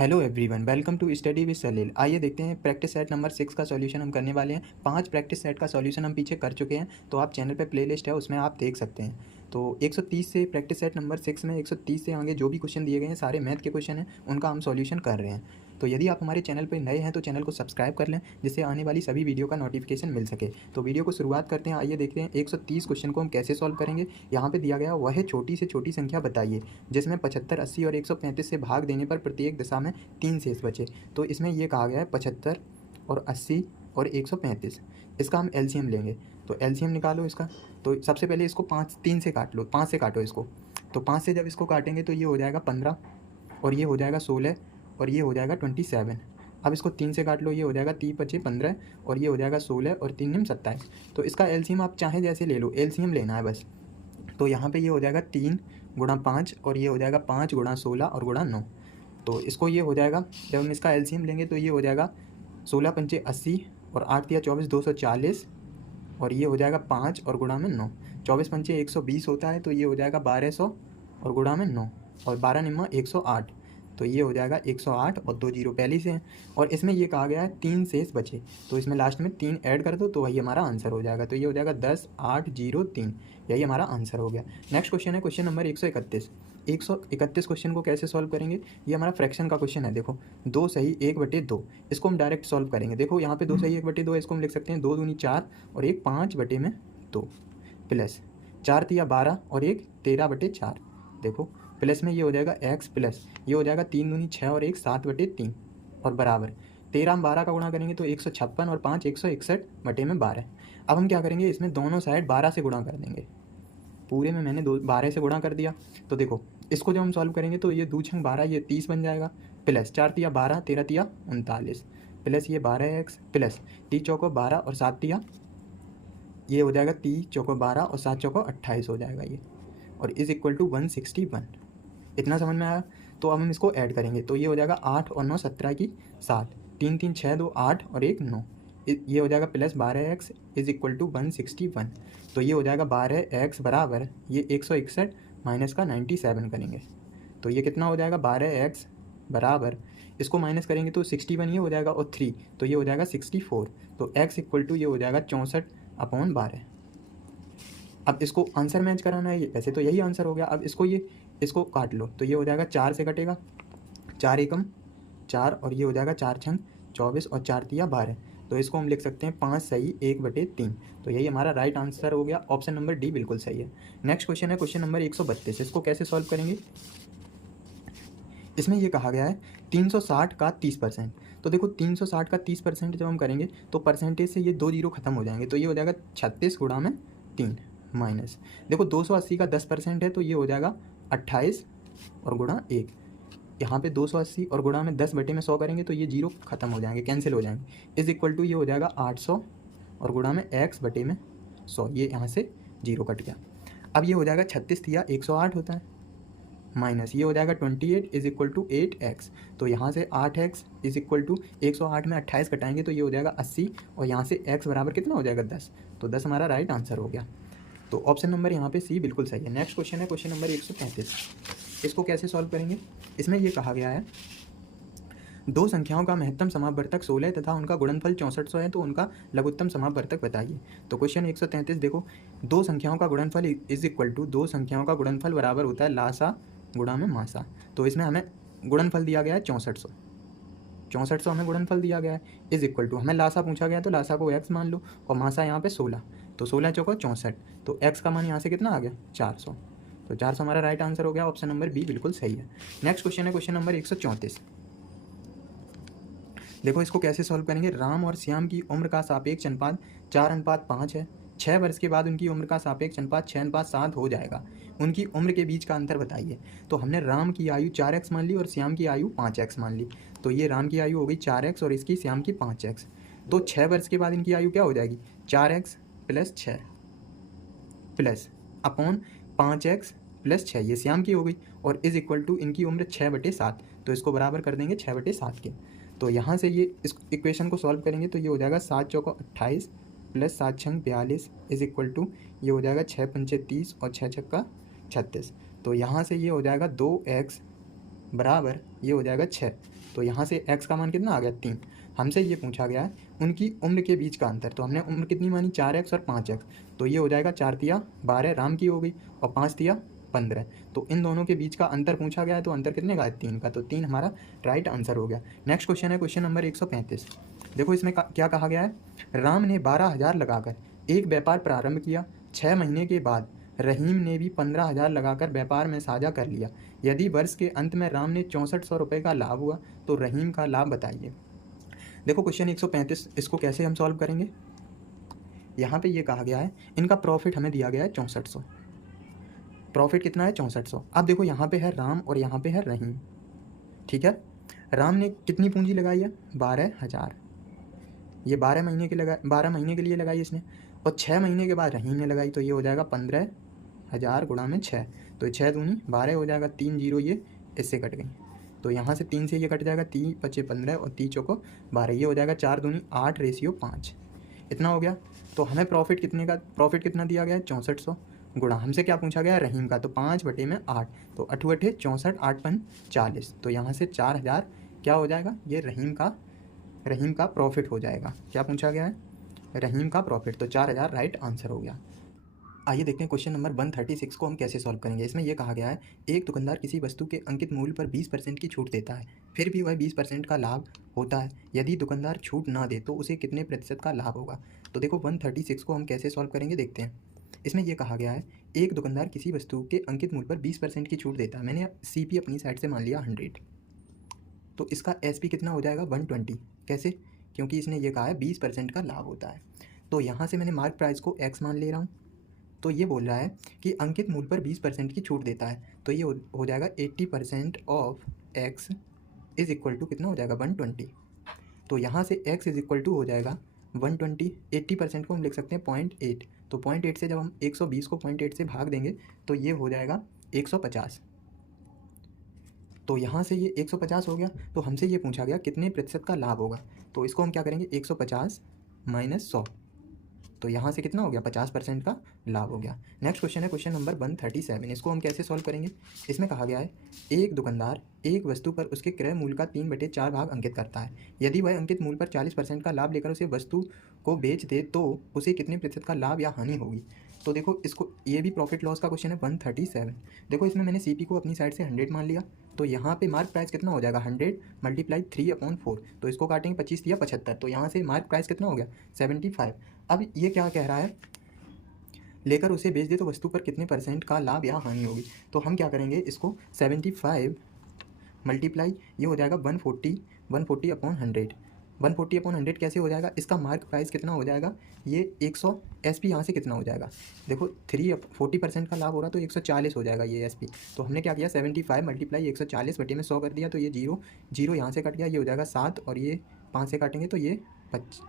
Hello everyone, welcome to study with Salil. आइए देखते हैं प्रैक्टिस सेट नंबर 6 का सॉल्यूशन हम करने वाले हैं। 5 प्रैक्टिस सेट का सॉल्यूशन हम पीछे कर चुके हैं, तो आप चैनल पे प्लेलिस्ट है उसमें आप देख सकते हैं। तो 130 से प्रैक्टिस सेट नंबर 6 में 130 से आगे जो भी क्वेश्चन दिए गए हैं सारे मैथ के क्वेश्चन हैं, उनका हम सॉल्यूशन कर रहे हैं। तो यदि आप हमारे चैनल पर नए हैं तो चैनल को सब्सक्राइब कर लें, जिससे आने वाली सभी वीडियो का नोटिफिकेशन मिल सके। तो वीडियो को शुरुआत करते हैं। आइए देखते हैं 130 क्वेश्चन को हम कैसे सॉल्व करेंगे। यहाँ पे दिया गया वह है छोटी से छोटी संख्या बताइए जिसमें 75, 80 और 135 से भाग देने पर प्रत्येक दशा में 3 शेष बचे। तो इसमें ये कहा गया है 75 और 80 और 135, इसका हम एलसीएम लेंगे। तो एलसीएम निकालो इसका। तो सबसे पहले इसको 3 से काट लो, 5 से काटो इसको। तो 5 से जब इसको काटेंगे तो ये हो जाएगा 15 और ये हो जाएगा 16 और ये हो जाएगा 27। अब इसको 3 से काट लो, ये हो जाएगा 3 × 5 = 15 और ये हो जाएगा 16 और 3 × 27। तो इसका एलसीएम आप चाहे जैसे ले लो, एलसीएम लेना है बस। तो यहाँ पे ये हो जाएगा 3 × 5 और ये हो जाएगा 5 × 16 और × 9। तो इसको ये हो जाएगा, जब हम इसका एलसीएम लेंगे तो ये हो जाएगा 16 × 5 = 80 और 8 × 24 = 240 और ये हो जाएगा 5 और गुणा में 9। 24 × 5 = 120 होता है, तो ये हो जाएगा 1200 और गुणा में 9 और 12 × 9 = 108। तो ये हो जाएगा 108 और 2 जीरो पहले से हैं। और इसमें ये कहा गया है 3 शेष बचे, तो इसमें लास्ट में 3 ऐड कर दो तो वही हमारा आंसर हो जाएगा। तो ये हो जाएगा 10, 8, 0, 3, यही हमारा आंसर हो गया। नेक्स्ट क्वेश्चन है क्वेश्चन नंबर 131। 131 क्वेश्चन को कैसे सॉल्व करेंगे, ये हमारा फ्रैक्शन का क्वेश्चन है। देखो 2 सही 1/2, इसको हम डायरेक्ट सॉल्व करेंगे। देखो यहाँ पे 2 सही 1/2 है, इसको हम लिख सकते हैं 2 दूनी 4 और 1 5/2 प्लस 4 × 12 और 1 13/4। देखो प्लस में ये हो जाएगा x प्लस ये हो जाएगा 3 दूनी 6 और 1 7/3 और बराबर 13 में 12 का गुणा करेंगे तो 156 और 5 161/12। अब हम क्या करेंगे, इसमें दोनों साइड 12 से गुणा कर देंगे। पूरे में मैंने 12 से गुणा कर दिया। तो देखो इसको जब हम सॉल्व करेंगे तो ये 2 छंग 12, ये 30 बन जाएगा प्लस 4 × 12 13 × 39 प्लस ये 12x प्लस 3 × 4 12 और 7 × ये हो जाएगा 3 × 4 12 और 7 × 28 हो जाएगा ये, और इज इक्वल टू 161। इतना समझ में आया। तो अब हम इसको ऐड करेंगे तो ये हो जाएगा 8 और 9 17 की 7, 3 3 6 2 8 और 1 9, ये हो जाएगा plus 12x is equal to 161। तो ये हो जाएगा 12x बराबर ये 161 माइनस का 97 करेंगे तो ये कितना हो जाएगा 12x बराबर, इसको माइनस करेंगे तो 61 ये हो जाएगा और 3 तो ये हो जाएगा 64। तो x इक्वल टू ये हो जाएगा 64/12। अब इसको आंसर मैच कराना है, वैसे तो यही आंसर हो गया। अब इसको काट लो तो ये हो जाएगा 4 से कटेगा, 4 एकम 4 और ये हो जाएगा 4 छंग 24 और 4 × 12। तो इसको हम लिख सकते हैं 5 सही 1/3। तो यही हमारा राइट आंसर हो गया। ऑप्शन नंबर डी बिल्कुल सही है। नेक्स्ट क्वेश्चन है क्वेश्चन नंबर 132। इसको कैसे सॉल्व करेंगे, इसमें ये कहा गया है 360 का 30%। तो देखो 360 का 30% जब हम करेंगे तो परसेंटेज से ये 2 जीरो खत्म हो जाएंगे, तो ये हो जाएगा 36 गुणा में 3 माइनस, देखो 280 का 10% है तो ये हो जाएगा 28 और गुणा 1। यहाँ पे 280 और गुणा में 10/100 करेंगे तो ये जीरो खत्म हो जाएंगे, कैंसिल हो जाएंगे। इज इक्वल टू ये हो जाएगा 800 और गुणा में x/100, ये यहाँ से जीरो कट गया। अब ये हो जाएगा 36 या 108 होता है माइनस ये हो जाएगा 28 इज इक्वल टू 8x। तो यहाँ से 8x इज इक्वल टू 108 में 28 कटाएंगे तो ये हो जाएगा 80 और यहाँ से x बराबर कितना हो जाएगा 10। तो 10 हमारा राइट आंसर हो गया। तो ऑप्शन नंबर यहाँ पे सी बिल्कुल सही है। नेक्स्ट क्वेश्चन है क्वेश्चन नंबर 133। इसको कैसे सॉल्व करेंगे, इसमें ये कहा गया है दो संख्याओं का महत्तम समापवर्तक 16 तथा उनका गुणनफल 6400 है, तो उनका लघुत्तम समापवर्तक बताइए। तो क्वेश्चन 133 देखो, दो संख्याओं का गुणनफल इज इक्वल टू, दो संख्याओं का गुणनफल बराबर होता है लासा गुणा में मासा। तो इसमें हमें गुणनफल दिया गया है 6400, 6400 हमें गुणनफल दिया गया है इज इक्वल टू, हमें लासा पूछा गया तो लासा को x मान लो और मासा यहाँ पे 16, तो 16 चौको 64, तो x का मान यहाँ से कितना आ गया 400। तो 400 हमारा राइट आंसर हो गया। ऑप्शन नंबर बी बिल्कुल सही है। नेक्स्ट क्वेश्चन है क्वेश्चन नंबर 134। देखो इसको कैसे सॉल्व करेंगे। राम और श्याम की उम्र का सापेक्ष अनुपात 4:5 है। 6 वर्ष के बाद उनकी उम्र का सापेक्ष अनुपात 6:7 हो जाएगा। उनकी उम्र के बीच का अंतर बताइए। तो हमने राम की आयु 4x मान ली और श्याम की आयु 5x मान ली। तो ये राम की आयु हो गई 4x और इसकी श्याम की 5x। तो 6 वर्ष के बाद इनकी आयु क्या हो जाएगी 4x + 6 प्लस अपॉन 5x + 6, ये श्याम की हो गई, और इज इक्वल टू इनकी उम्र 6/7। तो इसको बराबर कर देंगे 6/7 के। तो यहाँ से ये इस इक्वेशन को सॉल्व करेंगे तो ये हो जाएगा 7 चौको 28 प्लस 7 छंग 42 इज इक्वल टू ये हो जाएगा 6 पंचे 30 और 6 छक्का 36। तो यहाँ से ये हो जाएगा 2x बराबर ये हो जाएगा 6। तो यहाँ से x का मान कितना आ गया 3। हमसे ये पूछा गया है उनकी उम्र के बीच का अंतर, तो हमने उम्र कितनी मानी 4x और 5x, तो ये हो जाएगा 4 तिया 12 राम की हो गई और 5 तिया 15। तो इन दोनों के बीच का अंतर पूछा गया है, तो अंतर कितने का है 3 का, तो 3 हमारा राइट आंसर हो गया। नेक्स्ट क्वेश्चन है क्वेश्चन नंबर 135। देखो इसमें क्या कहा गया है, राम ने 12,000 लगाकर एक व्यापार प्रारंभ किया, 6 महीने के बाद रहीम ने भी 15,000 लगाकर व्यापार में साझा कर लिया। यदि वर्ष के अंत में राम ने 6400 रुपये का लाभ हुआ तो रहीम का लाभ बताइए। देखो क्वेश्चन 135, इसको कैसे हम सॉल्व करेंगे। यहाँ पे ये कहा गया है इनका प्रॉफिट हमें दिया गया है 6400, प्रॉफिट कितना है 6400। अब देखो यहाँ पे है राम और यहाँ पे है रहीम, ठीक है। राम ने कितनी पूंजी लगाई है 12,000, ये 12 महीने के लिए लगाई इसने, और 6 महीने के बाद रहीम ने लगाई, तो ये हो जाएगा 15,000 गुणा में 6, तो 6 दूनी 12 हो जाएगा, 3 जीरो ये इससे कट गई, तो यहाँ से 3 से ये कट जाएगा, 3 पचे 15 और 3 चौको 12, ये हो जाएगा 4 दूनी 8 रेशियो 5, इतना हो गया। तो हमें प्रॉफिट कितना दिया गया है 6400, गुणा हमसे क्या पूछा गया है रहीम का, तो 5 बटे में 8, तो 8 बटे 64, 8 पन 40, तो यहाँ से 4000 क्या हो जाएगा, ये रहीम का प्रॉफिट हो जाएगा। क्या पूछा गया है रहीम का प्रॉफिट, तो 4000 राइट आंसर हो गया। आइए देखते हैं क्वेश्चन नंबर 136 को हम कैसे सॉल्व करेंगे। इसमें यह कहा गया है एक दुकानदार किसी वस्तु के अंकित मूल्य पर 20% की छूट देता है, फिर भी वह 20% का लाभ होता है। यदि दुकानदार छूट ना दे तो उसे कितने प्रतिशत का लाभ होगा। तो देखो 136 को हम कैसे सॉल्व करेंगे देखते हैं। इसमें यह कहा गया है एक दुकानदार किसी वस्तु के अंकित मूल्य पर 20% की छूट देता है। मैंने CP अपनी साइड से मान लिया 100, तो इसका SP कितना हो जाएगा 120। कैसे, क्योंकि इसने ये कहा है 20% का लाभ होता है। तो यहाँ से मैंने मार्क प्राइस को X मान ले रहा हूँ, तो ये बोल रहा है कि अंकित मूल्य पर 20% की छूट देता है, तो ये हो जाएगा 80% of X is equal to कितना हो जाएगा 120। तो यहाँ से X इज इक्वल टू हो जाएगा 120, 80% को हम लिख सकते हैं 0.8, तो 0.8 से जब हम 120 को 0.8 से भाग देंगे तो ये हो जाएगा 150। तो यहाँ से ये 150 हो गया, तो हमसे ये पूछा गया कितने प्रतिशत का लाभ होगा। तो इसको हम क्या करेंगे 150 माइनस 100, तो यहाँ से कितना हो गया 50% का लाभ हो गया। नेक्स्ट क्वेश्चन है क्वेश्चन नंबर 137, इसको हम कैसे सॉल्व करेंगे। इसमें कहा गया है एक दुकानदार एक वस्तु पर उसके क्रय मूल्य का 3/4 भाग अंकित करता है। यदि वह अंकित मूल्य पर 40% का लाभ लेकर उसे वस्तु को बेच दे तो उसे कितने प्रतिशत का लाभ या हानि होगी। तो देखो इसको, ये भी प्रॉफिट लॉस का क्वेश्चन है 137। देखो इसमें मैंने CP को अपनी साइड से 100 मान लिया, तो यहाँ पे मार्क प्राइस कितना हो जाएगा 100 मल्टीप्लाई 3/4, तो इसको काटेंगे 25 या 75, तो यहाँ से मार्क प्राइस कितना हो गया 75। अब ये क्या कह रहा है, लेकर उसे बेच दे तो वस्तु पर कितने % का लाभ या हानि होगी। तो हम क्या करेंगे इसको 75 मल्टीप्लाई ये हो जाएगा 140/100, 140/100 कैसे हो जाएगा, इसका मार्क प्राइस कितना हो जाएगा ये 100, SP यहाँ से कितना हो जाएगा, देखो 40% का लाभ हो रहा तो 140 हो जाएगा ये SP। तो हमने क्या किया 75 मल्टीप्लाई 140 बटे में 100 कर दिया, तो ये 0 यहाँ से कट गया, ये हो जाएगा 7 और ये 5 से काटेंगे तो ये 5,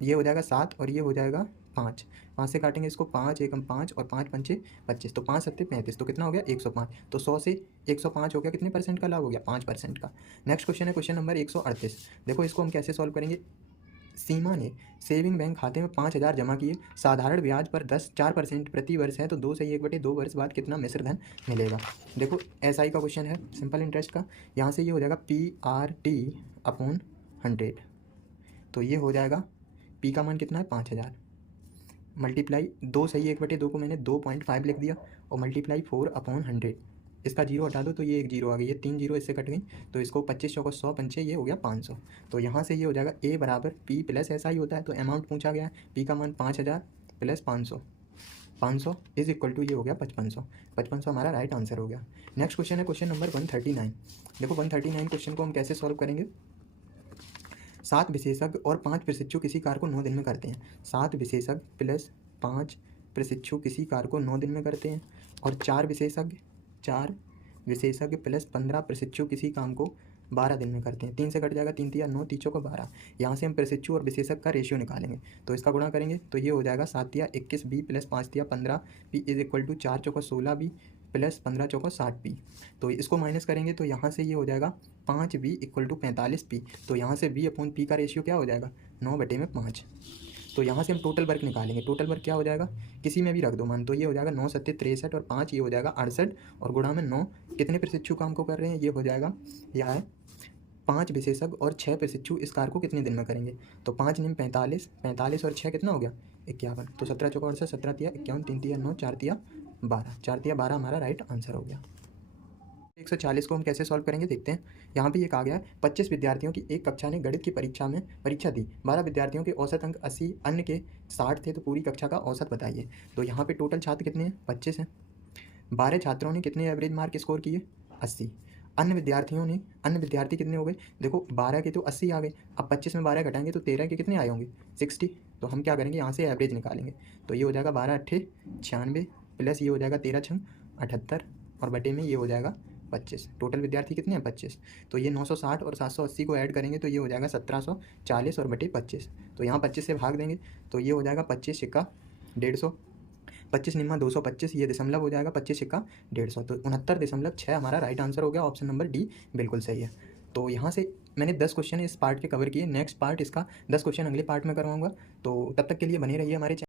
ये हो जाएगा 7 और ये हो जाएगा 5 से काटेंगे इसको 5 एकम 5 और 5 पंचे 25, तो 5 सत्ते 35, तो कितना हो गया 105। तो 100 से 105 हो गया, कितने % का लाभ हो गया 5% का। नेक्स्ट क्वेश्चन है क्वेश्चन नंबर 138। देखो इसको हम कैसे सॉल्व करेंगे। सीमा ने सेविंग बैंक खाते में 5,000 जमा किए, साधारण ब्याज पर 4% प्रति वर्ष है, तो 2 से 1/2 वर्ष बाद कितना मिश्र धन मिलेगा। देखो SI का क्वेश्चन है, सिंपल इंटरेस्ट का। यहाँ से ये हो जाएगा PRT/100, तो ये हो जाएगा P का मान कितना है 5,000 मल्टीप्लाई 2 सही 1/2 को मैंने 2.5 लिख दिया और मल्टीप्लाई 4/100, इसका 0 हटा दो तो ये एक 0 आ गई, ये 3 0 इससे कट गई, तो इसको 25 चौको 100 पंचे ये हो गया 500। तो यहाँ से ये हो जाएगा A बराबर P प्लस SI होता है, तो अमाउंट पूछा गया है P का मान 5,000 प्लस 500 इज इक्वल टू ये हो गया 5500 हमारा राइट आंसर हो गया। नेक्स्ट क्वेश्चन है क्वेश्चन नंबर 139। देखो 139 क्वेश्चन को हम कैसे सॉल्व करेंगे। 7 विशेषज्ञ और 5 प्रशिक्षु किसी कार्य को 9 दिन में करते हैं। 7 विशेषज्ञ प्लस 5 प्रशिक्षु किसी कार्य को 9 दिन में करते हैं, और 4 विशेषज्ञ प्लस 15 प्रशिक्षु किसी काम को 12 दिन में करते हैं। 3 से कट जाएगा, 3 तिया 9, 3 चौको 12। यहाँ से हम प्रशिक्षु और विशेषज्ञ का रेशियो निकालेंगे, तो इसका गुणा करेंगे तो ये हो जाएगा 7 तिया 21 B प्लस 5 तिया 15 P इज इक्वल टू 4 चौको 16 B प्लस 15 चौको 60 P। तो इसको माइनस करेंगे तो यहाँ से ये हो जाएगा 5 B इक्वल टू 45 P। तो यहाँ से B/P का रेशियो क्या हो जाएगा 9/5। तो यहाँ से हम टोटल वर्क निकालेंगे। टोटल वर्क क्या हो जाएगा, किसी में भी रख दो मान, तो ये हो जाएगा 9 सत्ते 63 और 5 ये हो जाएगा 68, और गुणा में 9 कितने प्रशिक्षु काम को कर रहे हैं, ये हो जाएगा यह है 5 विशेषज्ञ और 6 प्रशिक्षु इस कार्य को कितने दिन में करेंगे। तो 5 निम 45, 45 और 6 कितना हो गया 51। तो 17 चौका 68, 17 तिया 51, 3 तिया 9, 4 तिया 12, 4 तिया 12 हमारा राइट आंसर हो गया। 140 को हम कैसे सॉल्व करेंगे देखते हैं। यहाँ पे ये कहा गया है 25 विद्यार्थियों की एक कक्षा ने गणित की परीक्षा दी। 12 विद्यार्थियों के औसत अंक 80, अन्य के 60 थे, तो पूरी कक्षा का औसत बताइए। तो यहाँ पे टोटल छात्र कितने हैं 25 हैं। 12 छात्रों ने कितने एवरेज मार्क स्कोर किए 80। अन्य विद्यार्थी कितने हो गए, देखो 12 के तो 80 आ गए। अब 25 में 12 घटाएंगे तो 13 के कितने आए होंगे 60। तो हम क्या करेंगे यहाँ से एवरेज निकालेंगे। तो ये हो जाएगा 12 अट्ठे 96 प्लस ये हो जाएगा 13 छंग 78 और बटे में ये हो जाएगा 25। टोटल विद्यार्थी कितने हैं 25। तो ये 960 और 780 को ऐड करेंगे तो ये हो जाएगा 1740 और बटे 25। तो यहाँ 25 से भाग देंगे तो ये हो जाएगा 25 सिक्का 150, 25 निम्मा 225, ये दशमलव हो जाएगा 25 सिक्का 150। तो 69.6 हमारा राइट आंसर हो गया। ऑप्शन नंबर डी बिल्कुल सही है। तो यहाँ से मैंने 10 क्वेश्चन इस पार्ट के कवर किए। नेक्स्ट पार्ट इसका 10 क्वेश्चन अगले पार्ट में करवाऊंगा। तो तब तक के लिए बने रहिए हमारे